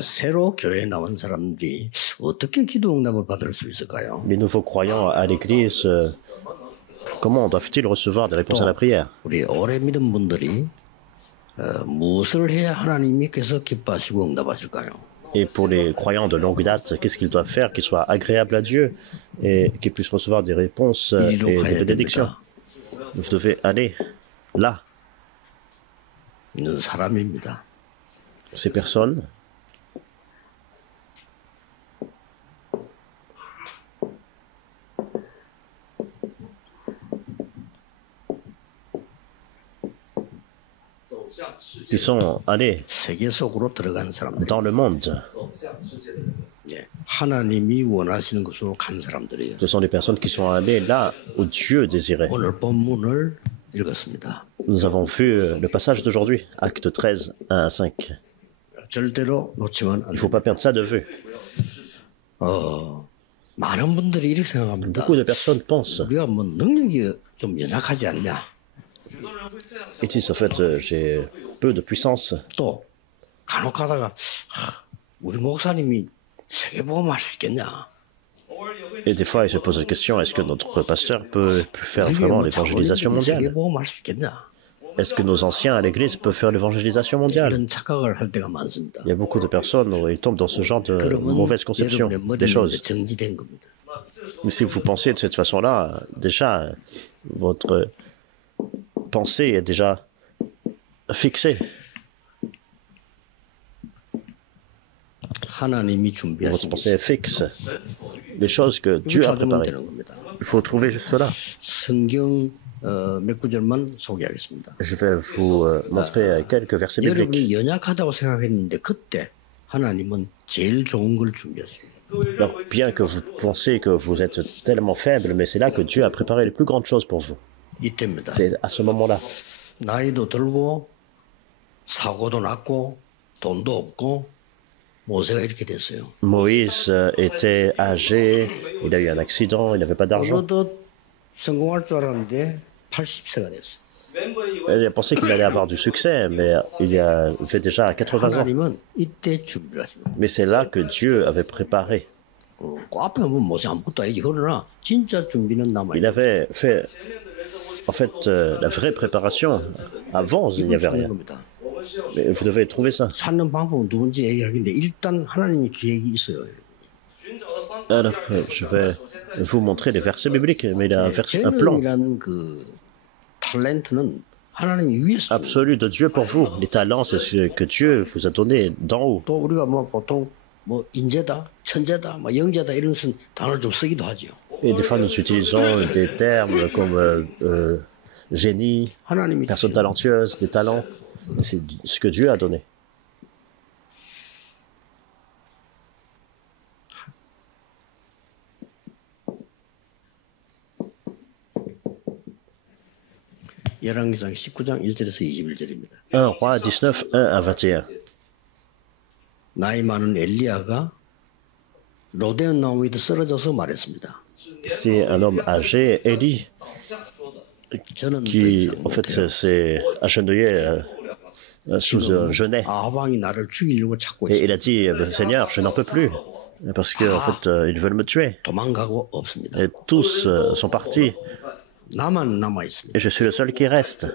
새로 교회에 나온 사람들이 어떻게 기도 응답을 받을 수 있을까요? Les nouveaux croyants à l'Église, comment doivent-ils recevoir des réponses à la prière? 우리 오래 믿은 분들이 무엇을 해야 하나님께서 기뻐하시고 응답하실까요? Et pour les croyants de longue date, qu'est-ce qu'ils doivent faire qu'ils soient agréables à Dieu et qu'ils puissent recevoir des réponses et des bénédictions? Vous devez aller là. 있는 사람입니다. Ces personnes qui sont allés 세계 속으로 들어간 사람들. dans le monde. 예, 하나님이 원하시는 곳으로 간 사람들이에요. Ce sont des personnes qui sont allées là où Dieu désirait. 오늘 본문을 읽었습니다. Nous avons vu le passage d'aujourd'hui, acte 13, 1 à 5. 절대로 놓치면 안 Il ne faut 됩니다. pas perdre ça de vue. 많은 분들이 이렇게 생각합니다. Beaucoup de personnes pensent, 우리가 뭐 능력이 좀 연약하지 않냐. ils disent en fait, j'ai peu de puissance. 또 간혹 가다가 우리 목사님이 세계복음 할 수 있겠냐. Et des fois, ils se posent la question, est-ce que notre pasteur peut faire vraiment l'évangélisation mondiale? 세계복음 할 수 있겠냐. Est-ce que nos anciens à l'église peuvent faire l'évangélisation mondiale? 이런 착각을 할 때가 많습니다. Il y a beaucoup de personnes où ils tombent dans ce genre de 그러면 mauvaise conception 여러분의 des 머리는 choses. 정지된 겁니다. Mais si vous pensez de cette façon-là, déjà, votre pensée est déjà fixée. 하나님이 Votre 준비하신 pensée est fixe. Les choses que Dieu a 찾으면 préparées. 되는 겁니다. Il faut trouver juste cela. 성경 몇 구절만 소개하겠습니다. Je vais vous montrer quelques versets bibliques. 여러분이 연약하다고 생각했는데 그때 하나님은 제일 좋은 걸 준비했습니다. Alors, bien que vous pensez que vous êtes tellement faible, mais c'est là que Dieu a préparé les plus grandes choses pour vous. 이때입니다. C'est à ce moment-là. 나이도 들고 사고도 났고 돈도 없고 모세가 이렇게 됐어요. Moïse était âgé, il a eu un accident, il n'avait pas d'argent. 어느덧 성공할 줄 알았는데 80세가 됐어요. Il a pensé qu'il allait avoir du succès, mais il avait déjà 80 ans. 하나님은 이때 준비를 하신 겁니다. Mais c'est là que Dieu avait préparé. 그 앞에 보면 모세 아무것도 아니지. 그러나 진짜 준비는 남아있어요. Il avait fait, en fait, la vraie préparation. Avant, il n'y avait rien. 겁니다. Mais vous devez trouver ça. 찾는 방법은 누군지 얘기하겠는데 일단 하나님의 계획이 있어요. Alors, je vais vous montrer les versets bibliques, mais il y a un plan 재능이라는 그 탤런트는 하나님이 위에서 absolu de Dieu pour vous. Les talents, c'est ce que Dieu vous a donné d'en haut. 또 우리가 뭐 보통 뭐 인재다, 천재다, 뭐 영재다 이런 단어를 좀 쓰기도 하죠. Et des fois, nous utilisons des termes comme génie, 하나님이 personne talentueuse, des talents. C'est ce que Dieu a donné. 열왕기상 19장 1절에서 21절입니다. 1 Roi 19, 1 à 21. 나이 많은 엘리야가 로데온 나무 위에 쓰러져서 말했습니다. C'est un homme âgé, Élie, 저는 qui, 더 이상 en fait, 못해요. s'est agenouillé sous un genêt. 아합왕이 나를 죽이려고 찾고 Et 있어요. il a dit, Seigneur, je n'en peux plus, parce que, en fait, ils veulent me tuer. 도망가고 없습니다. Et tous sont partis, 나만 남아 있습니다. et je suis le seul qui reste.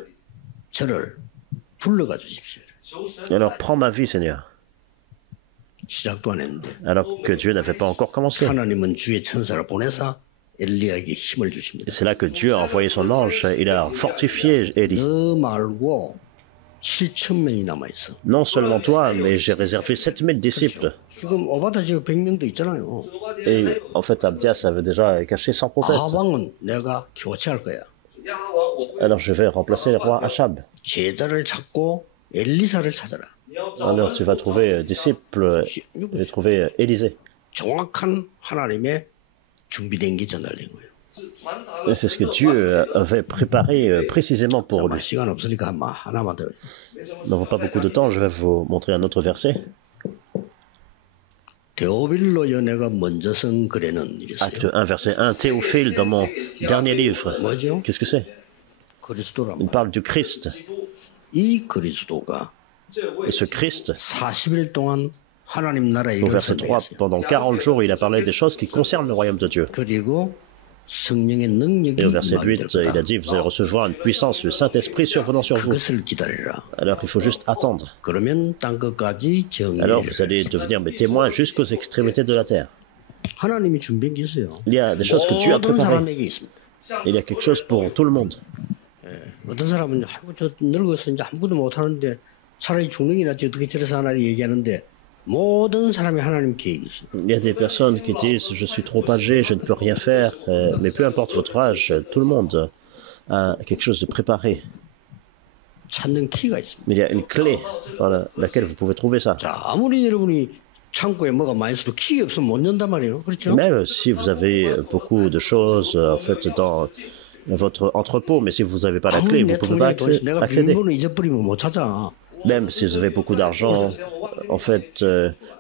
저를 불러가 주십시오. Alors, prends ma vie, Seigneur. 시작도 안 했는데 Alors que Dieu n'avait pas encore commencé. 하나님은 주의 천사를 보내사 엘리야에게 힘을 Et 주십니다. c'est là que Dieu a envoyé son ange, il a fortifié Élie. 너 말고 7천 명이 남아 있어. Non seulement toi, mais j'ai réservé 7000 disciples. 지금 오바다 지역 100명도 있잖아요. Et en fait, Abdias avait déjà caché 100 prophètes. 아합왕은 내가 교체할 거야. Alors je vais remplacer le roi Achab. 제자를 찾고 엘리사를 찾아라. Alors tu vas trouver disciples et trouver Élisée. 정확한 하나님의 준비된 게 전달된 거예요. Et c'est ce que Dieu avait préparé précisément pour 아마 lui. 시간 없으니까 하나만 더. Nous n'avons pas beaucoup de temps, je vais vous montrer un autre verset. 데오빌로 연애가 먼저 쓴 글에는 이랬어요. Acte 1, verset 1. Théophile, dans mon dernier livre. 뭐죠? Qu'est-ce que c'est? 그리스도란 Il parle du Christ. 이 그리스도가 Et ce Christ, 40일 동안 하나님 나라 Au 일을 verset 3, 설명했어요. pendant 40 jours, il a parlé des choses qui concernent le royaume de Dieu. 그리고 성령의 능력이 Et au verset 임하게 8, 될 il 거다. a dit, vous allez recevoir une puissance, le Saint-Esprit survenant sur vous. 그것을 기다리라. Alors il faut juste attendre. 그러면 땅 끝까지 Alors 정리를. vous allez devenir mes témoins jusqu'aux extrémités de la terre. 하나님이 준비한 게 있어요. Il y a des choses que Dieu a 모든 préparées. 사람에게 있습니다. Il y a quelque chose pour tout le monde. 어떤 사람은 아이고 저 늙어서 이제 아무것도 못하는데 차라리 죽는 게 낫지 어떻게 저래서 하나님 얘기하는데 모든 사람이 하나님 계획이 있어요. Il y a des personnes qui disent, je suis trop âgé, je ne peux rien faire. Mais peu importe votre âge, tout le monde a quelque chose de préparé. 찾는 키가 있습니다. Il y a une clé par laquelle vous pouvez trouver ça. 자, 아무리 여러분이 창고에 뭐가 많이 있어도 키 없으면 못 연단 말이에요. 그렇죠? Même si vous avez beaucoup de choses en fait dans votre entrepôt, mais si vous n'avez pas la clé, 아무리 vous 내 ne pouvez pas 통장에 돈 있어 내가 accéder. 비밀번호 잊어버리면 못 찾아. Même si vous avez beaucoup d'argent, en fait,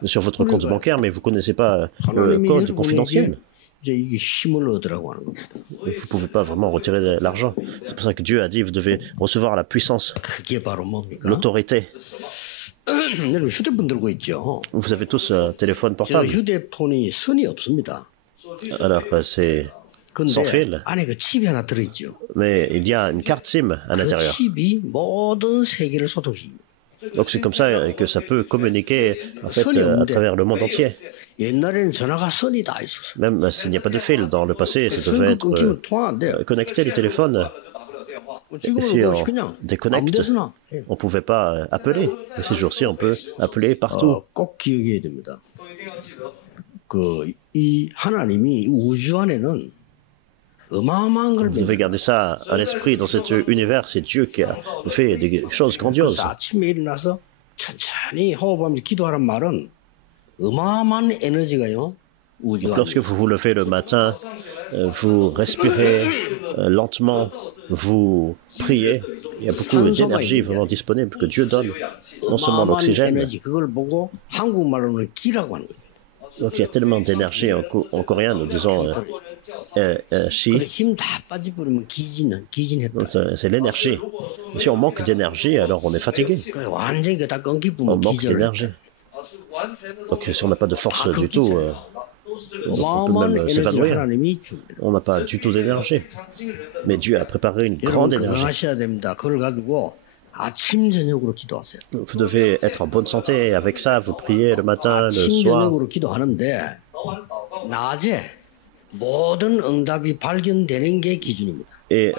sur votre compte bancaire, mais vous ne connaissez pas le 하나님이 code 여러분에게 confidentiel, 이제 이게 힘을 얻으라고 하는 겁니다. vous ne pouvez pas vraiment retirer de l'argent. C'est pour ça que Dieu a dit, vous devez recevoir la puissance, 그게 바로 뭡니까? l'autorité. 여러분 휴대폰 들고 있죠. Vous avez tous un téléphone 저 portable. 휴대폰이 선이 없습니다. Alors, c'est sans 근데 fil, 안에 그 칩이 하나 들어있죠. mais il y a une carte SIM à 그 l'intérieur. 칩이 모든 세계를 소통시킵니다. Donc c'est comme ça que ça peut communiquer en fait à travers le monde entier. 옛날에는 전화가 선이 다 있었어요. Même s'il n'y a pas de fil, dans le passé, ça devait 선 être 끊기면 통화 안 돼요. connecté les téléphones. 지금은 Si 그거 on 그냥 아무 déconnecte, 데서나 on ne pouvait pas appeler. Mais ces jours-ci, on peut appeler partout. 꼭 기억해야 됩니다. 그 이 하나님이 이 우주 안에는 어마어마한 걸 Vous devez garder ça à l'esprit dans cet univers. C'est Dieu qui a fait des choses grandioses. 그래서 아침에 일어나서 천천히 호흡하면서 기도하란 말은 어마어마한 에너지가요. 우주 안에 Lorsque vous vous levez le matin, vous respirez lentement, vous priez. Il y a beaucoup d'énergie vraiment disponible que Dieu donne, non seulement 어마어마한 l'oxygène. 에너지 그걸 보고 한국말로는 기라고 하는 거예요. Donc il y a tellement d'énergie en coréen, nous disons chi. 그래 힘 다 빠져버리면 기진했다. C'est l'énergie. Si on manque d'énergie, alors on est fatigué. 그래 완전히 그다 끊기 On 보면 manque 기절. d'énergie. Donc si on n'a pas de force du tout, on peut 어마어마한 même 에너지를 s'évanouir. 하나님이 줍니다. On n'a pas du tout d'énergie. Mais Dieu a préparé une grande 여러분 énergie. 건강하셔야 됩니다. 그걸 가지고 아침 저녁으로 기도하세요. Vous devez être en bonne santé. Avec ça, vous priez le matin, le 아침 soir. 저녁으로 기도하는데 낮에 모든 응답이 발견되는 게 기준입니다. Et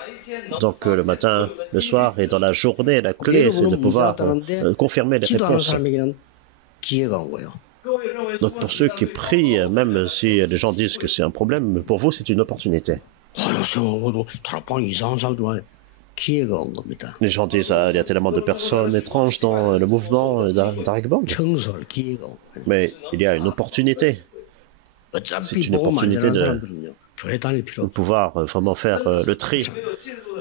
donc le matin, le soir et dans la journée, la clé, c'est de 여러분은 pouvoir 문제가 confirmer les 기도하는 réponses. 사람에게는 기회가 온 거예요. Donc pour ceux qui prient, même si les gens disent que c'est un problème, pour vous, c'est une opportunité. 생각해도 다락방 이상한 사람들 많이 기회가 온 겁니다. Les gens disent, ah, il y a tellement de personnes étranges dans le mouvement d'Aragbank. 청소할 기회가 온 거예요. Mais il y a une opportunité 어차피 C'est une 복음 안 opportunité 되는 de- 사람들은요. 교회 다닐 필요 de 없고 pouvoir vraiment faire le tri.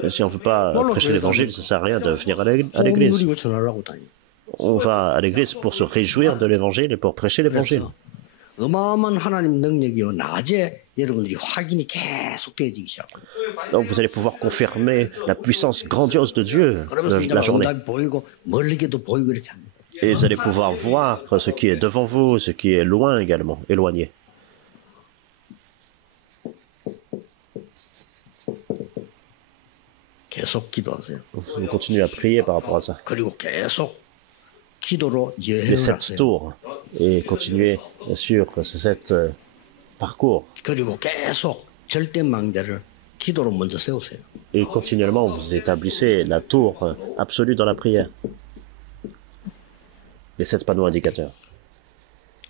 Et si on ne veut pas prêcher l'évangile, ça ne sert à rien de venir à 복음 l'église. 누리고 전하려고 다니. On va à l'église pour se réjouir de l'évangile et pour prêcher l'évangile. 그래서 어마어마한 하나님 능력이요. 낮에 여러분들이 확인이 계속 되어지기 시작합니다. Donc vous allez pouvoir confirmer la puissance grandiose de Dieu 그러면서 이제 la journée. 응답이 보이고 멀리게도 보이고 이렇게 합니다. Et vous allez pouvoir voir ce qui est devant vous, ce qui est loin également, éloigné. 계속 기도하세요. Vous continuez à prier par rapport à ça. 그리고 계속 기도로 Les 여행을 7 하세요. tours. Et continuez sur ce 7 parcours. 그리고 계속 절대 망대를 기도로 먼저 세우세요. Et continuellement, vous établissez la tour absolue dans la prière. Les 7 panneaux indicateurs.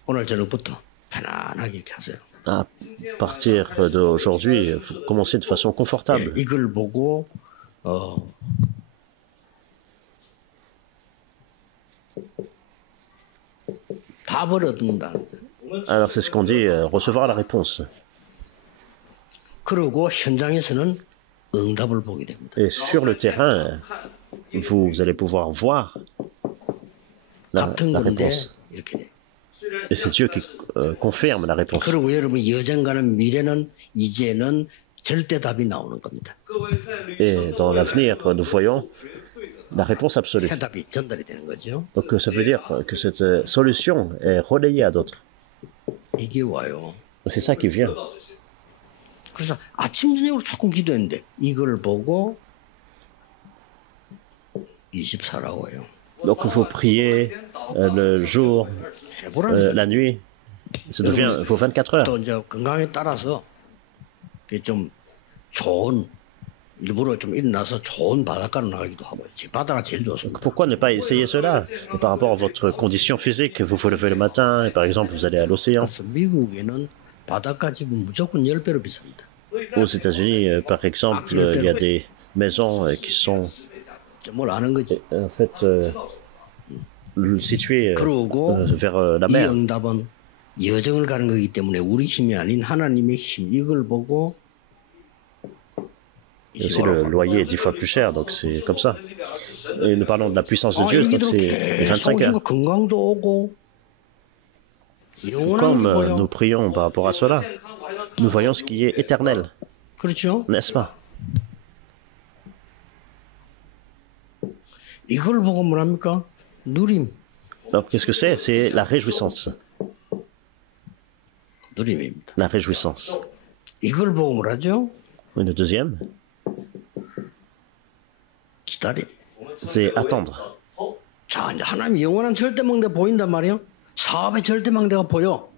오늘 저녁부터 편안하게 이렇게 하세요. À partir d'aujourd'hui, vous commencez de façon confortable. 이걸 보고 답을 얻는다는 거예요. Alors c'est ce qu'on dit, recevoir la réponse. 그리고 현장에서는 응답을 보게 됩니다. Et sur le terrain, vous allez pouvoir voir 같은 la 건데 réponse. 이렇게 돼요. Et c'est Dieu qui confirme la réponse. 그리고 여러분 여정가는 미래는 이제는 절대 답이 나오는 겁니다. Et dans l'avenir, nous voyons la réponse absolue. 해답이 전달이 되는 거죠. Donc ça veut dire que cette solution est relayée à d'autres. 이게 와요. C'est ça qui vient. 그래서 아침 저녁으로 조금 기도했는데 이걸 보고 24라고 해요. Donc il faut prier le jour, la nuit. Ça devient, il faut 24 heures. 또 이제 건강에 따라서 그게 좀 좋은 일부러 좀 일어나서 좋은 바닷가로 나가기도 하고 제 바다가 제일 좋습니다. Pourquoi ne pas essayer cela? Et par rapport à votre condition physique, vous vous levez le matin et par exemple vous allez à l'océan. 그래서 미국에는 바닷가 집은 무조건 10배로 비쌉니다. Aux États-Unis, par exemple, il y a des maisons qui sont 뭘 아는 거지? en fait situées 그러고 vers la 이 mer. 응답은 여정을 가는 거기 때문에 우리 힘이 아닌 하나님의 힘 이걸 보고 Et aussi le loyer est 10 fois plus cher, donc c'est comme ça. Et nous parlons de la puissance de Dieu, donc c'est 25 heures. 건강도 오고 영원한 Comme 게 보여. nous prions par rapport à cela, nous voyons ce qui est éternel, 그렇죠? n'est-ce pas? 이걸 보고 뭐랍니까? 누림, Alors qu'est-ce que c'est? C'est la réjouissance. 누림입니다. La réjouissance. 이걸 보고 뭐라죠? Et le deuxième, 기다림. c'est attendre. 자, 이제 하나님 영원한 절대망대 보인단 말이에요. 사업의 절대망대가 보여.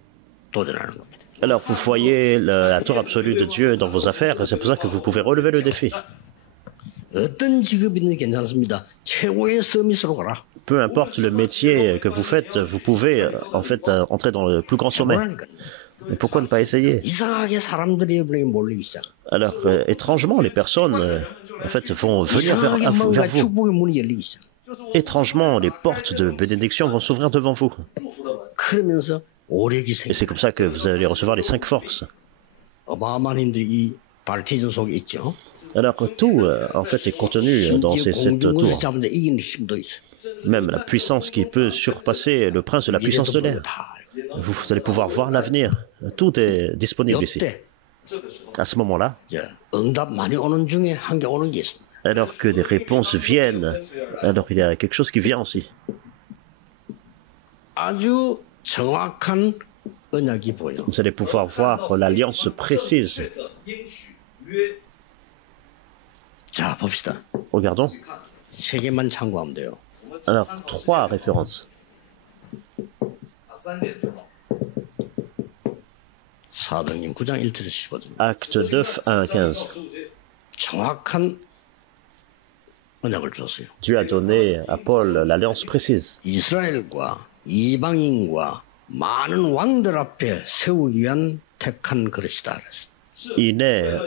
도전하는 겁니다. Alors vous voyez la tour absolue de Dieu dans vos affaires, et c'est pour ça que vous pouvez relever le défi. 어떤 직업이든 괜찮습니다. 최고의 서밋으로 가라. Peu importe le métier que vous faites, vous pouvez en fait entrer dans le plus grand sommet. 뭐라니까. Et pourquoi ne pas essayer? 이상하게 사람들이 여러분에게 몰리기 시작. Alors étrangement, les personnes en fait vont venir 이상하게 뭔가 vers vous. 축복의 문이 열리기 시작. Étrangement, les portes de bénédiction vont s'ouvrir devant vous. 그러면서 오래기 Et 생. c'est comme ça que vous allez recevoir les 5 forces. 어마어마한 힘들이 이 발티전 속에 있죠. Alors que tout en fait est contenu dans 심지어 cette 공중에서 tour. 잡은 데 이기는 힘도 있어. Même la puissance qui peut surpasser le prince de la puissance de l'air. 다. Vous allez pouvoir voir l'avenir. Tout est disponible ici. 이때 À ce moment-là, 이제 응답 많이 오는 중에 한 개 오는 게 있습니다. alors que des réponses viennent, alors il y a quelque chose qui vient aussi. 아주 정확한 언약이 보여. Vous allez pouvoir voir l'alliance précise. 자, 봅시다. Regardons. 세 개만 참고하면 돼요. Alors, 3 références. 사도행전 9장 1절에서 15절. Acte 9, 1, 15. 정확한 언약을 줬어요. Dieu a donné à Paul l'alliance précise. 이스라엘과 이방인과 많은 왕들 앞에 세우기 위한 택한 그릇이다. 그랬어요. Il est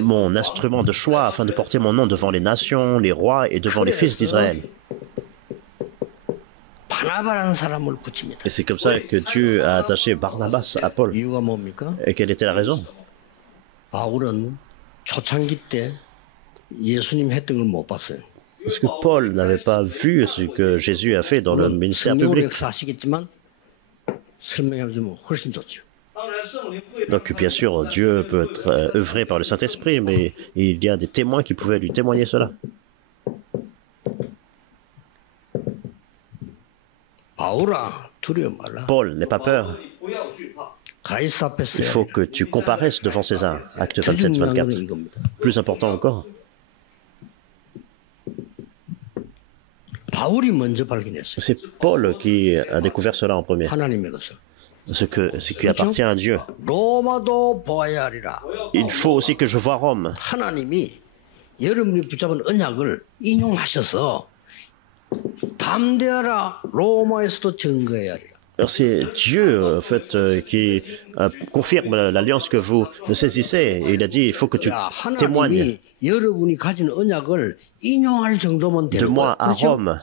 mon instrument de choix afin de porter mon nom devant les nations, les rois et devant les fils d'Israël. 바나바라는 사람을 붙입니다. Et c'est comme ça que Dieu a attaché Barnabas à Paul. 이유가 뭡니까? Et quelle était la raison? 바울은 초창기 때 예수님 했던 걸 못 봤어요. Parce que Paul n'avait pas vu ce que Jésus a fait dans le ministère 성령으로 public. 역사하시겠지만 설명해 주면 훨씬 좋죠. Donc bien sûr, Dieu peut être œuvré par le Saint-Esprit, mais il y a des témoins qui pouvaient lui témoigner cela. 바울아 두려워 말라. Paul, n'aie pas peur. 가이사 앞에 Il faut que tu comparaisses devant César. Acte 27-24. 이겁니다. Plus important encore, 바울이 먼저 발견했어요. c'est Paul qui a découvert cela en premier. 하나님의 것을. Ce qui appartient à Dieu. 로마도 보아야 하리라. Il faut aussi que je voie Rome. 하나님이 여러분이 붙잡은 언약을 인용하셔서 담대하라 로마에서도 증거해야 하리라. Alors c'est Dieu en fait qui confirme l'alliance que vous saisissez. Et il a dit il faut que tu 야, témoignes 하나님이 여러분이 가진 언약을 인용할 정도면 de 되는 moi 거예요. à 그렇죠? Rome.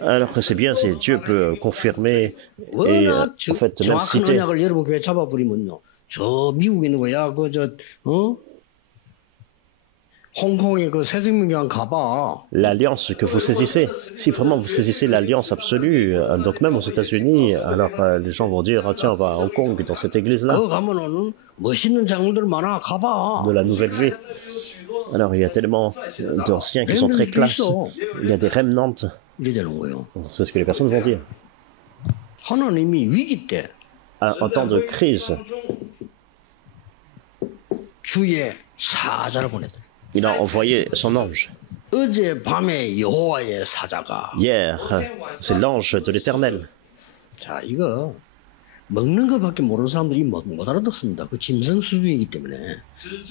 Alors que c'est bien, c'est Dieu peut confirmer et 워낙 en fait même 정확한 citer. 언약을 여러분 교회 잡아버리면요. 저 미국에 있는 거야. 홍콩에 그 새생명교회 가봐. L'alliance que vous saisissez, si vraiment vous saisissez l'alliance absolue, donc même aux États-Unis, alors les gens vont dire ah, tiens, on va à Hong Kong dans cette église-là 거 가면은 멋있는 장로들 많아. 가봐. de la Nouvelle Vie. Alors il y a tellement d'anciens qui sont très classes. Il y a des remnants. 이래 되는 거예요. C'est ce que les personnes vont dire. 하나님이 위기 때 En temps de crise, 주의 사자를 보냈다. il a envoyé son ange. 어제 밤에 여호와의 사자가 Hier, c'est l'ange de l'Éternel. 자 이거 먹는 것밖에 모르는 사람들이 못 알아듣습니다. 그 짐승 수준이기 때문에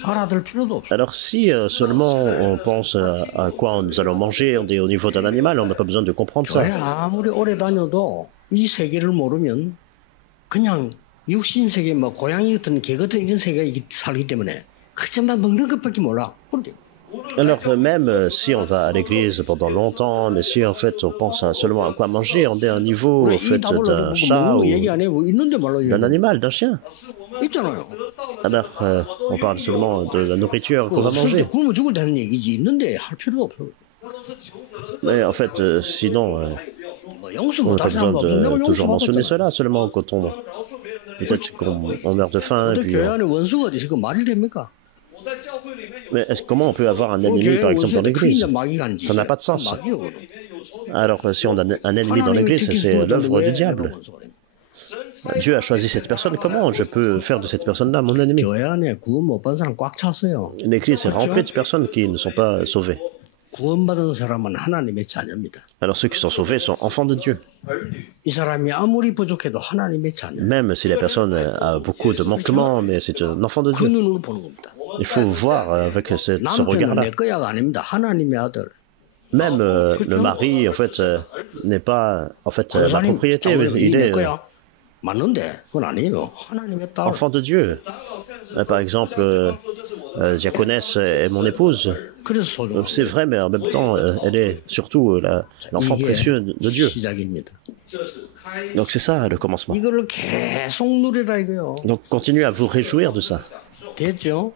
알아들 필요도 없어요. Alors si seulement on pense à quoi nous allons manger, on est au niveau d'un animal, on n'a pas besoin de comprendre 교회 ça. 아무리 오래 다녀도 이 세계를 모르면 그냥 육신 세계 뭐 고양이 같은 개 같은 이런 세계에 살기 때문에 그저만 먹는 것밖에 몰라. 그런데 Alors même si on va à l'église pendant longtemps, mais si en fait on pense seulement à quoi manger, on est à un niveau en fait d'un chat ou 얘기 안 해. 뭐 있는데 말로 d'un animal, d'un chien. 있잖아요. Alors on parle seulement de la nourriture qu'on va 없을 때 manger. 굶어 죽을 때는 얘기지 있는데 할 필요도 없어. Mais en fait, sinon, 뭐 영수 on n'a 못할 pas besoin 사람도 없어. 내가 de toujours mentionner 영수 cela, seulement quand on peut-être qu'on meurt de faim. Et 근데 puis, 교회 안에 원수가 어디 있어? 그 말이 됩니까? mais comment on peut avoir un ennemi par exemple dans l'église? Ça n'a pas de sens. Alors si on a un ennemi dans l'église, c'est l'œuvre du diable. Dieu a choisi cette personne, comment je peux faire de cette personne-là mon ennemi? 교회 안에 구원 못 받은 사람 꽉 찼어요. L'église est remplie de personnes qui ne sont pas sauvées. 구원받은 사람은 하나님의 자녀입니다. Alors ceux qui sont sauvés sont enfants de Dieu. 이 사람이 아무리 부족해도 하나님의 자녀. Même si la personne a beaucoup de manquements, mais c'est un enfant de 그 Dieu. 눈으로 보는 겁니다. Il faut voir avec ce 남편은 regard-là. 내 거야가 아닙니다. 하나님의 아들. Même le mari, en fait, n'est pas en fait la 하나님 propriété, mais il 내 est 거야. 맞는데 그건 아니에요. 하나님의 딸. enfant de Dieu. Par exemple, Diaconesse est mon épouse. 그래서 소중합니다. C'est vrai, mais en même temps, elle est surtout l'enfant 이게 précieux de Dieu. 시작입니다. Donc c'est ça le commencement. 이거를 계속 누리라 이거요. Donc continuez à vous réjouir de ça. 됐죠?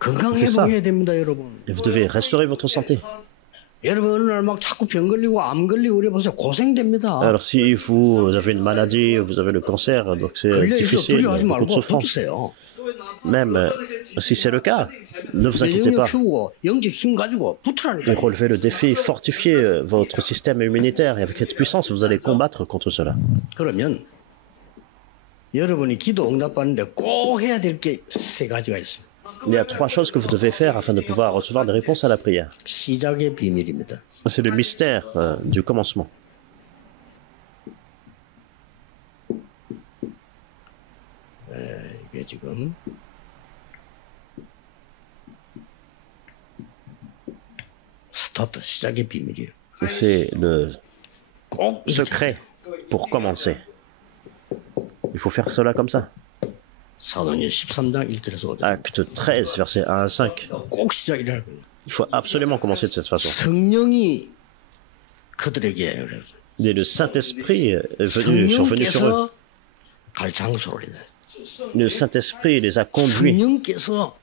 C'est 건강회복해야 됩니다, 여러분. Et vous devez restaurer votre santé. 여러분 어느 날 막 자꾸 병 걸리고 암 걸리고 그래 보세요. 고생됩니다. Alors si vous avez une maladie, vous avez le cancer, donc c'est 걸려 있어 difficile, 두려워하지 beaucoup de 말고 souffrance. 붙으세요. Même si c'est le cas, ne vous inquiétez 영역 pas. 키우고 영적 힘 가지고 Et 붙으라니까. relevez le défi, fortifiez votre système immunitaire et avec cette puissance, vous allez combattre contre cela. 그러면 여러분이 기도 응답받는데 꼭 해야 될 게 세 가지가 있어요. Il y a 3 choses que vous devez faire afin de pouvoir recevoir des réponses à la prière. 시작의 비밀입니다. C'est le mystère du commencement. 이게 지금 스타트 시작의 비밀이에요. C'est le 꼭 secret pour commencer. Il faut faire cela comme ça. 사도행전 13장 1절에서 5절. Acte 13, versets 1 à 5. 꼭 시작이라는 거예요. Il faut absolument commencer de cette façon. 성령이 그들에게 Et le Saint-Esprit est survenu sur eux. 성령께서 갈 장소로 이래. Le Saint-Esprit les a conduits. 성령께서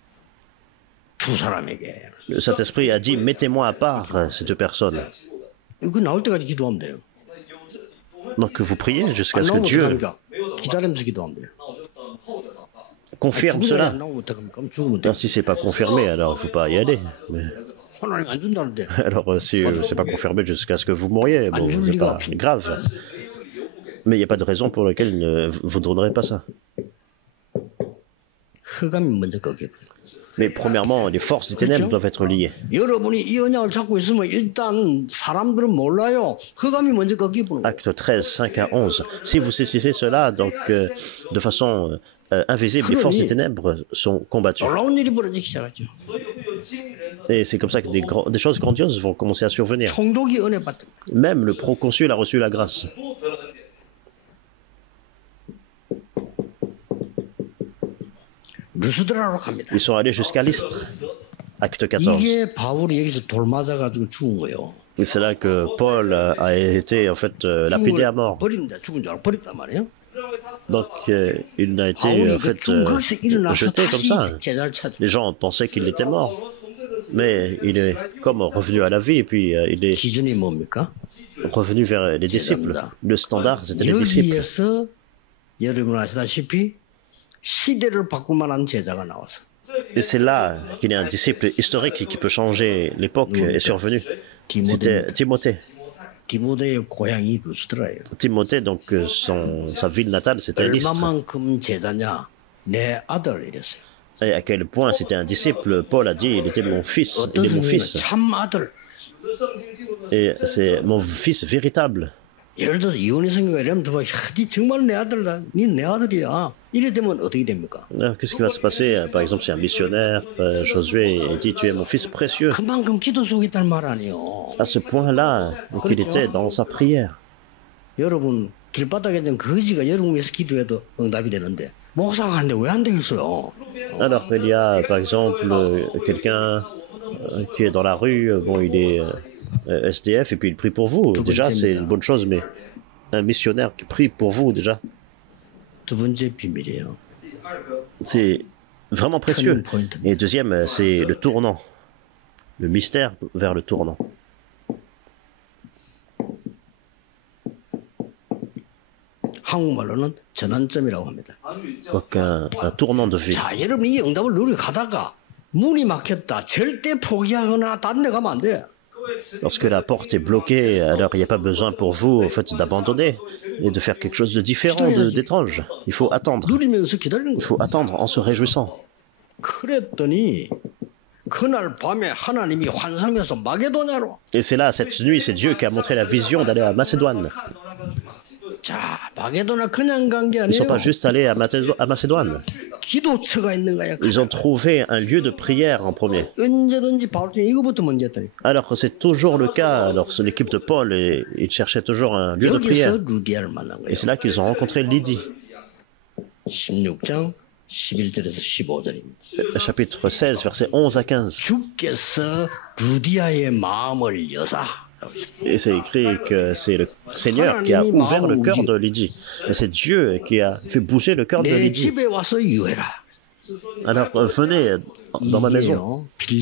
두 사람에게 Le Saint-Esprit a dit, mettez-moi à part ces 2 personnes. 이거 나올 때까지 기도하면 돼요. Donc vous priez jusqu'à 안 ce que 나오면 Dieu 어떡합니까? 기다리면서 기도하면 돼요. confirme 죽은 cela. 안 나오면 어떡합니까? 그럼 죽으면 돼요. Alors, si c'est pas confirmé, alors il faut pas y aller. Mais, 하나님 안 준다는데. alors si c'est pas confirmé jusqu'à ce que vous mouriez, bon, c'est pas grave. Mais il n'y a pas de raison pour laquelle vous ne donnerez pas ça. 흑암이 먼저 꺾여. Mais premièrement, les forces des ténèbres doivent être liées. 여러분이 이 언약을 잡고 있으면 일단 사람들은 몰라요. 흑암이 먼저 꺾이는 거예요. Acte 13, 5 à 11. Si vous saisissez cela, donc de façon invisible, les forces des ténèbres sont combattues. 놀라운 일이 벌어지기 시작하죠. Et c'est comme ça que des choses grandioses vont commencer à survenir. 총독이 은혜 받다. Même le proconsul a reçu la grâce. 루스드라로 갑니다. Ils sont allés jusqu'à Lystre. Acte 14. 이게 바울이 여기서 돌 맞아가지고 죽은 거예요. Et c'est là que Paul a été en fait lapidé à mort. 버립니다. 죽은 줄 알고 버렸단 말이에요. Donc il a été 바울이 en 그 fait 죽은 것에 일어나서 jeté comme 다시 ça. 제자를 찾. Les gens pensaient qu'il était mort. Mais il est comme revenu à la vie et puis il est 기준이 뭡니까? revenu vers les disciples. Le standard, c'était les disciples. 여기에서 여러분 아시다시피 시대를 바꿀 만한 제자가 나왔어. Et c'est là qu'il y a un disciple historique qui peut changer l'époque est survenu. C'était Timothée. Timothée, donc sa ville natale, c'était Lystre. Et à quel point c'était un disciple, Paul a dit, il était mon fils, il est mon fils. Et c'est mon fils véritable. Qu'est-ce qui va se passer, par exemple, si un missionnaire, Josué, dit « Tu es mon fils précieux ». À ce point-là, qu'il était dans sa prière. Alors qu'il y a, par exemple, quelqu'un qui est dans la rue, bon, il est SDF et puis il prie pour vous. Déjà, c'est une bonne chose, mais un missionnaire qui prie pour vous, déjà, c'est vraiment précieux. Et deuxième, c'est le tournant, le mystère vers le tournant. Donc un tournant de vie. Lorsque la porte est bloquée, alors il n'y a pas besoin pour vous en fait, d'abandonner et de faire quelque chose de différent, d'étrange. Il faut attendre. Il faut attendre en se réjouissant. Et c'est là, cette nuit, c'est Dieu qui a montré la vision d'aller à Macédoine. Ils ne sont pas juste allés à Macédoine. Ils ont trouvé un lieu de prière en premier. Alors que c'est toujours le cas. Alors l'équipe de Paul, ils cherchaient toujours un lieu de prière. Et c'est là qu'ils ont rencontré Lydie. Chapitre 16, versets 11 à 15. Et c'est écrit que c'est le Seigneur qui a ouvert le cœur de Lydie. Et c'est Dieu qui a fait bouger le cœur de Lydie. Alors venez dans ma maison. C'est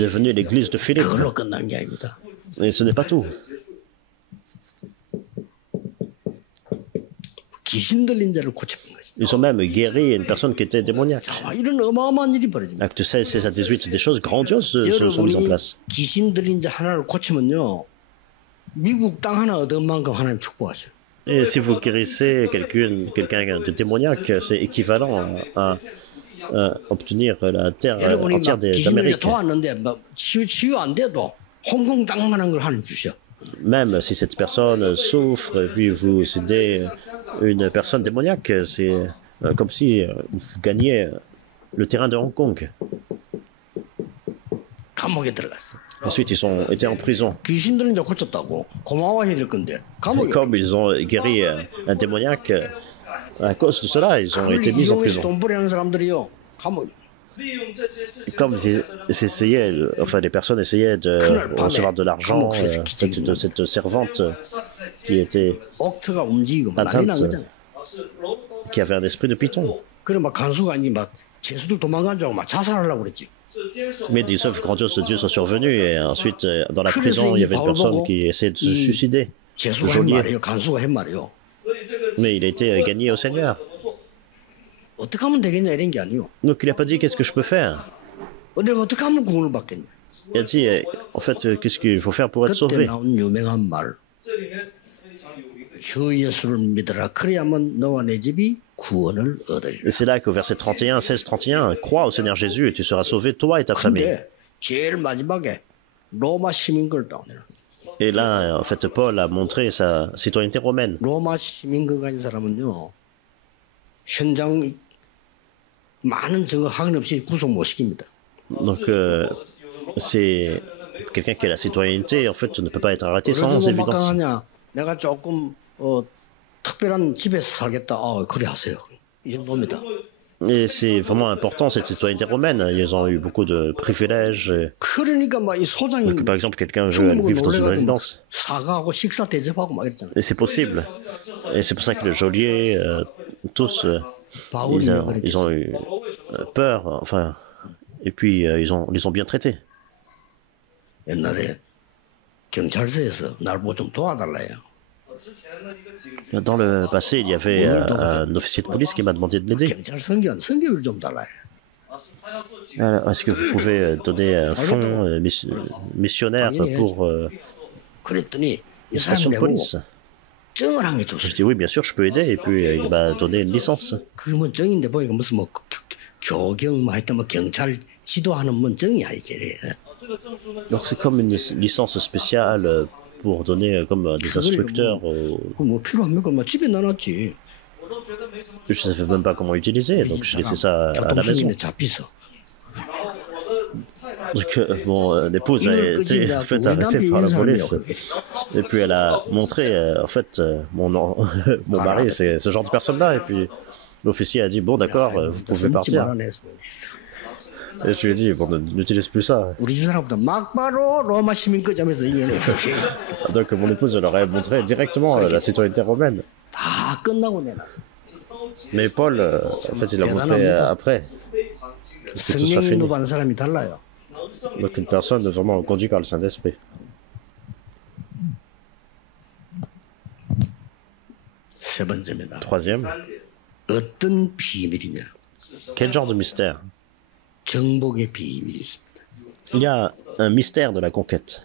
devenu l'église de Philippe. Et ce n'est pas tout. Ils ont même guéri une personne qui était démoniaque. Acte 16, 16 à 18, des choses grandioses se sont mises en place. Et si vous guérissez quelqu'un de démoniaque, c'est équivalent à obtenir la terre entière d'Amérique. Même si cette personne souffre, puis vous aidez une personne démoniaque, c'est comme si vous gagniez le terrain de Hong Kong. Ensuite, ils ont été en prison. Et comme ils ont guéri un démoniaque, à cause de cela, ils ont été mis en prison. Comme les personnes essayaient de recevoir de l'argent de cette servante qui était atteinte, qui avait un esprit de python. Mais des œuvres grandioses de Dieu sont survenues et ensuite, dans la prison, il y avait une personne qui essayait de se suicider, le geôlier. Mais il a été gagné au Seigneur. Donc il n'a pas dit qu'est-ce que je peux faire. Il a dit en fait qu'est-ce qu'il faut faire pour être sauvé. Et c'est là qu'au verset 31, 16-31, crois au Seigneur Jésus et tu seras sauvé, toi et ta famille. Et là, en fait, Paul a montré sa citoyenneté romaine. Donc, c'est quelqu'un qui a la citoyenneté, en fait, ne peut pas être arrêté sans évidence. Et c'est vraiment important, cette citoyenneté romaine. Ils ont eu beaucoup de privilèges. Donc, par exemple, quelqu'un veut vivre dans une résidence. Et c'est possible. Et c'est pour ça que le geôlier, tous, ils ont eu peur, enfin, et puis ils les ont bien traités. Dans le passé, il y avait un officier de police qui m'a demandé de l'aider. Alors, est-ce que vous pouvez donner un fonds missionnaire pour 그랬더니 이 une station de 사람 police? 증을 한 개 줬어요. Je dis oui, bien sûr, je peux aider. Et puis il m'a donné une licence. 그뭐 증인데 보니까 무슨 뭐 교경 뭐 하여튼 뭐 경찰 지도하는 뭐 증이야 이게. Donc c'est comme une licence spéciale pour donner comme des instructeurs. 뭐 필요합니까? 뭐 집에 놔놨지. Je ne savais même pas comment utiliser, donc j'ai laissé ça à la maison. 잡히서. Donc mon épouse a été en fait arrêtée par la police. Et puis elle a montré, en fait, mon mari, c'est ce genre de personne-là. Et puis l'officier a dit, bon d'accord, vous pouvez partir. Et je lui ai dit, bon, n'utilise plus ça. 우리 집 사람보다 막바로 로마 시민권자면서 이겨내. Donc mon épouse leur a montré directement la citoyenneté romaine. 다 끝나고 내놔. Mais Paul, en fait, il l'a montré après. Que tout soit fini. 성령으로 받는 사람이 달라요. Donc une personne vraiment conduite par le Saint-Esprit. 세 번째입니다. Troisième, 어떤 비밀이냐? quel genre de mystère? 정복의 비밀이 있습니다. Il y a un mystère de la conquête.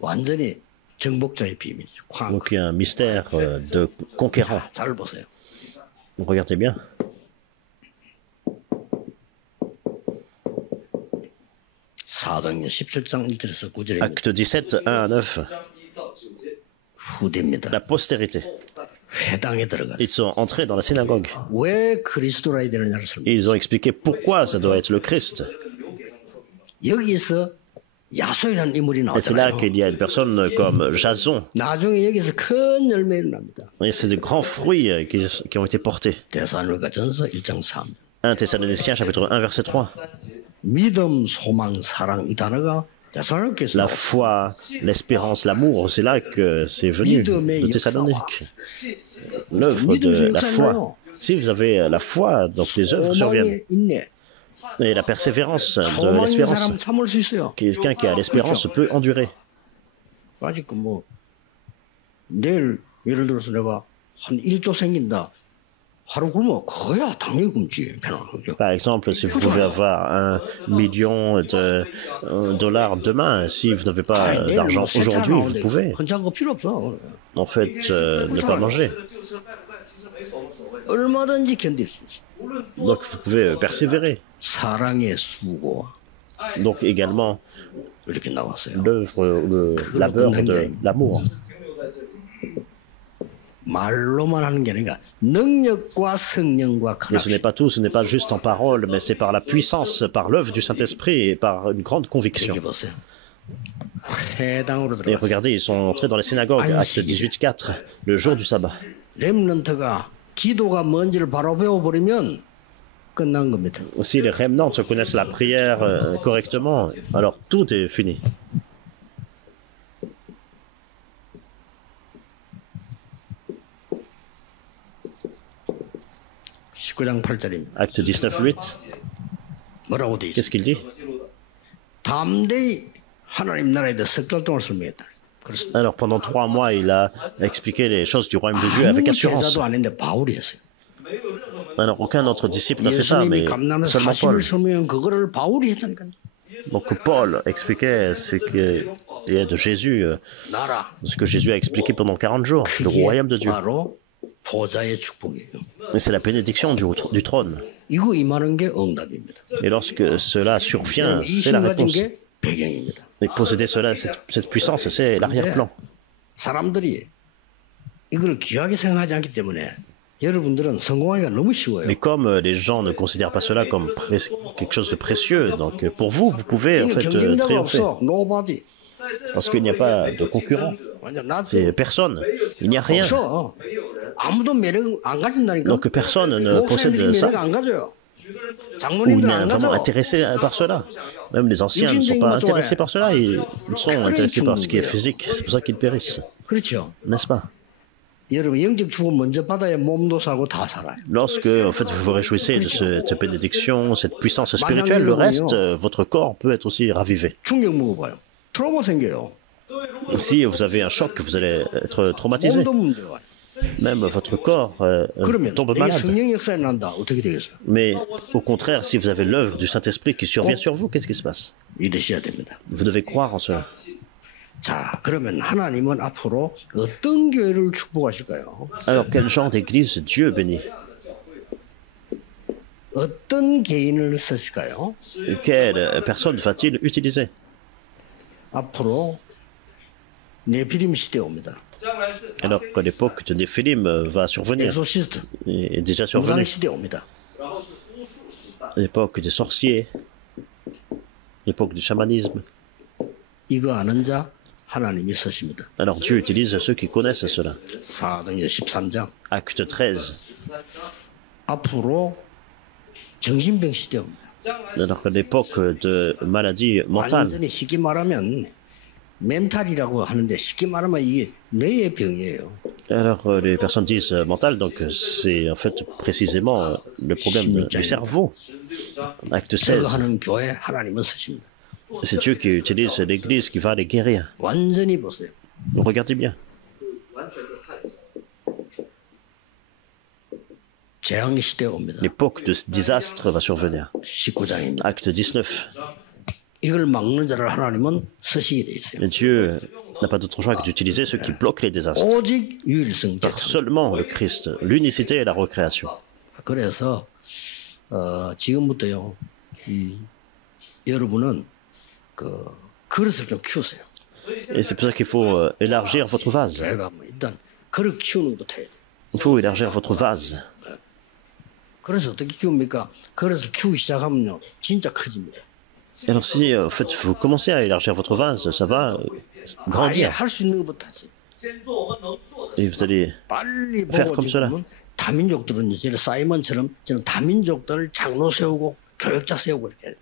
완전히 정복자의 비밀이죠. Donc il y a un mystère de conquérant. 잘 보세요. Regardez bien. 사도행전 17장 1절에서 9절입니다. Acte 17, 1 à 9. 후대입니다. La postérité. 회당에 들어가. Ils sont entrés dans la synagogue. 왜 그리스도라 해야 되느냐를 설명. Ils ont expliqué pourquoi ça doit être le Christ. 여기서 야손이라는 인물이 Et c'est là 나왔잖아요. qu'il y a une personne comme Jason. 나중에 여기서 큰 열매를 납니다. Et c'est de grands fruits qui ont été portés. 데살로니가전서 1장 3. 1 Thessaloniciens chapitre 1 verset 3. 믿음, 소망, 사랑 이 단어가 데살로니가에서 La foi, l'espérance, l'amour, c'est là que c'est venu de Thessalonique. L'œuvre de la foi. Si vous avez la foi, donc les œuvres surviennent. 소망의 인내. Et la persévérance de 소망 있는 l'espérance. 사람 참을 수 있어요. Quelqu'un qui a l'espérance peut endurer. 아직 뭐 내일 예를 들어서 내가 한 1조 생긴다. 하루 굶어 그거야 당연히 굶지. 편안하죠. Par exemple, si vous pouvez avoir 1 million de dollars demain, si vous n'avez pas d'argent aujourd'hui, vous pouvez, 괜찮은 거 필요 없어. en fait, ne pas manger. 얼마든지 견딜 수 있어. Donc, vous pouvez persévérer. 사랑의 수고 Donc, également, 이렇게 나왔어요. l'œuvre, le labeur de l'amour. 말로만 하는 게 아니라 능력과 성령과 Mais ce n'est pas tout, ce n'est pas juste en parole, mais c'est par la puissance, par l'œuvre du Saint-Esprit et par une grande conviction. 이렇게 보세요. 회당으로 Et 들어가. regardez, ils sont entrés dans les synagogues, acte 18-4, le jour du sabbat. 렘넌트가 기도가 뭔지를 바로 배워버리면 끝난 겁니다. Si les rémanents connaissent la prière correctement, alors tout est fini. 19장 8절입니다. Acte 19-8, 뭐라고 돼 있어요? qu'est-ce qu'il dit? 담대히 하나님 나라에 대해 석 달 동안 설명했다. 그렇습니다. Alors pendant 3 mois, il a expliqué les choses du royaume de Dieu avec 아무 assurance. 제자도 안 했는데 바울이 했어요. Alors aucun autre disciple n'a fait ça, 예수님이 mais 감남의 seulement 사실을 Paul. 설명한 그거를 바울이 했다니까요. Donc Paul expliquait ce qu'il y a de Jésus, 나라. ce que Jésus a expliqué pendant 40 jours, le 그게 royaume de Dieu. 바로 보좌의 축복이에요. Et c'est la bénédiction du trône. 이거 임하는 게 응답입니다. Et lorsque cela survient, c'est la 이심 가진 réponse. 게 배경입니다. Et posséder cela, cette puissance, c'est l'arrière-plan. 사람들이 이걸 귀하게 생각하지 않기 때문에 여러분들은 성공하기가 너무 쉬워요. Mais comme les gens ne considèrent pas cela comme quelque chose de précieux, donc pour vous, vous pouvez en fait 경쟁자가 triompher. 없어. Nobody. Parce qu'il n'y a pas de concurrent. 완전 나도 C'est personne. Il n'y a rien. 없어. 아무도 매력 안 가진다니까. Donc personne ne possède 목사님들이 매력 ça. 안 가져요. Ou 장모님들 n'est 안 vraiment 가져. intéressé par cela. Même les anciens ne sont pas intéressés par cela. Ils sont intéressés par ce qui est physique. C'est pour ça qu'ils périssent. 그렇죠. N'est-ce pas? 여러분 영적 축복 먼저 받아야 몸도 사고 다 살아요. Lorsque en fait, vous vous réjouissez de cette bénédiction, cette puissance spirituelle, le reste, votre corps peut être aussi ravivé. 충격 먹어봐요. 트라우마 생겨요. Si vous avez un choc, vous allez être traumatisé. 몸도 문제가 와요. même votre corps 그러면 tombe 이게 malade. 성령 역사에 난다. 어떻게 되겠어요? Mais au contraire, si vous avez l'œuvre du Saint-Esprit qui survient sur vous, qu'est-ce qui se passe? 믿으셔야 됩니다. Vous devez croire en cela. 자, 그러면 하나님은 앞으로 어떤 교회를 축복하실까요? Alors, quel genre d'église Dieu bénit? 어떤 개인을 쓰실까요? Quelle personne va-t-il utiliser? 앞으로 네피림 시대 옵니다. Alors que l'époque de Néphilim va survenir, 엑소시스트, est déjà 무당 survenue. 시대 옵니다. L'époque des sorciers, l'époque du chamanisme. 이거 아는 자 하나님이 쓰십니다. Alors Dieu utilise ceux qui connaissent cela. 사도행전 13장. Acte 13. 앞으로 정신병 시대 옵니다. Alors que l'époque de maladie mentale, 완전히 쉽게 말하면 멘탈이라고 하는데 쉽게 말하면 이게 뇌의 병이에요. alors les personnes disent mental, donc c'est en fait précisément le problème du cerveau. Acte 제가 16. 하는 교회 하나님은 쓰십니다. C'est Dieu qui utilise l'église qui va les guérir. 완전히 보세요. Regardez bien. 재앙 시대 옵니다. L'époque de désastre va survenir. 19장입니다. Acte 19. 이걸 막는 자를 하나님은 쓰시게 돼 있어요. Et Dieu n'a pas d'autre choix que d'utiliser ceux qui bloquent les désastres. 오직 유일성 Par 제참. seulement le Christ, l'unicité et la recréation. 그래서 지금부터요, 여러분은 그릇을 좀 키우세요. Et c'est pour ça qu'il faut élargir votre vase. 제가 뭐 일단 그릇 키우는 것부터 해야 돼요. Il faut élargir votre vase. 그래서 어떻게 키웁니까? 그릇을 키우기 시작하면요, 진짜 커집니다. Alors si en fait vous commencez à élargir votre vase, ça va grandir. 할수 있는 것부터 하세요. Et vous allez 빨리 faire 보고 comme cela. 지금은 다민족들은 이제 사이먼처럼 저는 다민족들 장로 세우고 교역자 세우고 이렇게 해요.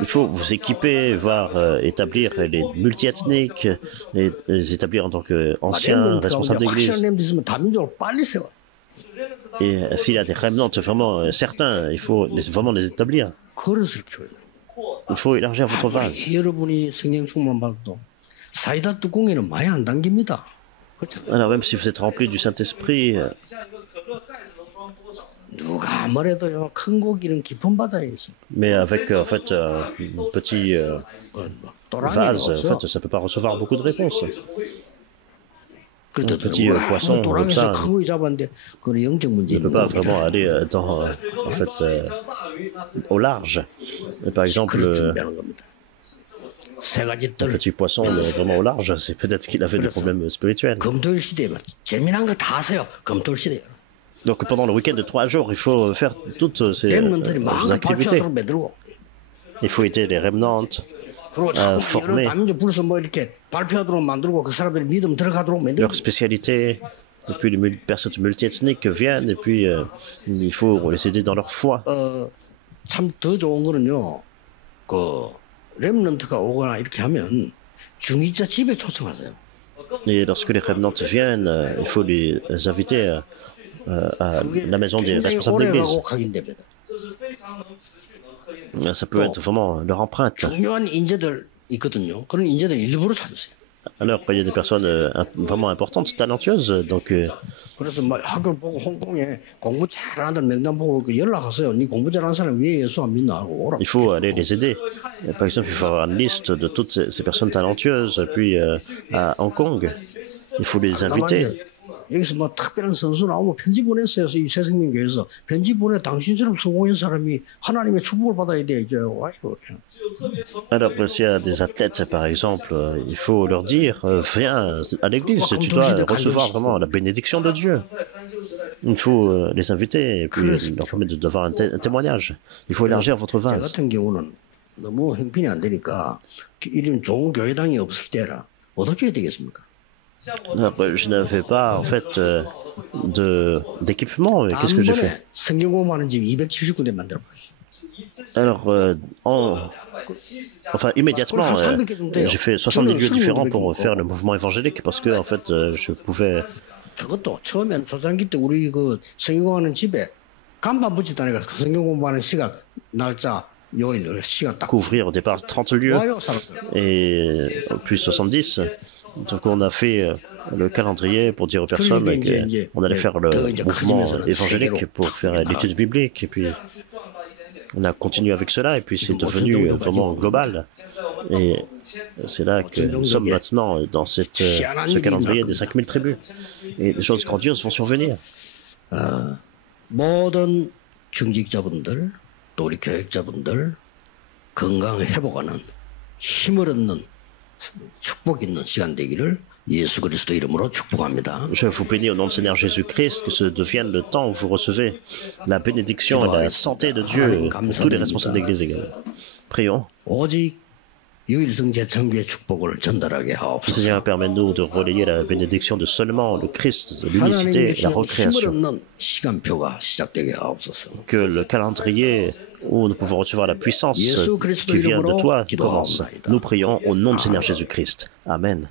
Il faut vous équiper, voire établir les multiethniques, les établir en tant qu'anciens responsables d'église. 확실한 렘 있으면 다민족을 빨리 세워. Et s'il y a des remnants vraiment certains, il faut vraiment les établir. 그릇을 키워요. Il faut élargir votre vase. 여러분이 성령 충만 받도 사이다 뚜껑에는 많이 안 담깁니다. 그렇죠? Alors même si vous êtes rempli du Saint-Esprit, 누가 아무래도요 큰 고기는 깊은 바다에 있어. mais avec en fait un petit vase, en fait, ça peut pas recevoir beaucoup de réponses. Un petit poisson comme ça 큰 고기 잡았는데 그건 영적 문제 ne peut 있는 pas 거예요. vraiment aller dans, en fait, au large. Et par exemple, 그릇 le 준비하는 겁니다. 세 가지 뜰. petit poisson vraiment au large, c'est peut-être qu'il avait des problèmes spirituels. 금토일 시대에 재미난 거 다 하세요. 금토일 시대에. Donc pendant le week-end de 3 jours, il faut faire toutes ces 렘넌들이 마음껏 activités. 발표하도록 만들고. Il faut aider les remnants, 그리고 자꾸 formé. 여러 다민족 불러서 뭐 이렇게 발표하도록 만들고 그 사람들이 믿음 들어가도록 만들고. leur spécialité, et puis les personnes multiethniques viennent, et puis il faut les aider dans leur foi. 참 더 좋은 거는요. 그 렘넌트가 오거나 이렇게 하면 중위자 집에 초청하세요. Et lorsque les remnants viennent, il faut les inviter à la maison des responsables d'église. 오래가고 각인됩니다. Ça peut être vraiment leur empreinte. 중요한 인재들 있거든요. 그런 인재들 일부러 찾으세요. Alors, il y a des personnes vraiment importantes, talentueuses, donc 그래서 막 학교를 보고 홍콩에 공부 잘하는 명단 보고 연락하세요. 네 공부 잘하는 사람 왜 예수 안 믿나 하고 오라. il faut aller les aider. Par exemple, il faut avoir une liste de toutes ces personnes talentueuses, puis à Hong Kong, il faut les inviter. 여기서 뭐 특별한 선수 나오면 편지 보냈어요. 이 새생명교회에서 편지 보내 당신처럼 성공한 사람이 하나님의 축복을 받아야 되죠. 아이고. Alors, s'il y a des athlètes, par exemple, il faut leur dire, viens à l'église, tu dois recevoir vraiment la bénédiction de Dieu. Il faut les inviter et puis leur permettre d'avoir un témoignage. Il faut élargir votre 저 vase. 같은 경우는 너무 형편이 안 되니까 이런 좋은 교회당이 없을 때라 어떻게 해야 되겠습니까? Après, je n'avais pas, en fait, d'équipement. Et qu'est-ce que j'ai fait? 성경 공부하는 집 279대 만들어 보시죠. Alors, enfin, immédiatement, j'ai fait 70 lieux différents pour faire le mouvement évangélique parce que, en fait, je pouvais 그것도 처음엔 초창기 때 우리 그 성경 공부하는 집에 간판 붙였다니까 그 성경 공부하는 시간 날짜 요일 시간 딱 couvrir au départ 30 lieux 와요 사람들. et puis 70. Donc on a fait le calendrier pour dire aux personnes qu'on allait faire le mouvement évangélique pour faire l'étude biblique. Et puis on a continué avec cela et puis c'est devenu vraiment global. Et c'est là que nous sommes maintenant dans ce calendrier des 5000 tribus. Et des choses grandioses vont survenir. 모든 중직자분들, 또 우리 교육자분들 건강을 회복하는 힘을 얻는 축복 있는 시간 되기를 예수 그리스도 이름으로 축복합니다. Je vous bénis au nom du Seigneur Jésus-Christ, que ce devienne le temps où vous recevez la bénédiction et la santé de Dieu pour tous les responsables d'église également. Prions. 오직 유일성 제천교의 축복을 전달하게 하옵소서. Seigneur, permets-nous de relayer la bénédiction de seulement le Christ, l'unicité et la recréation. 시간표가 시작되게 하옵소서. Que le calendrier où nous pouvons recevoir la puissance qui vient de toi commence. Nous prions au nom du Seigneur Jésus-Christ. Amen.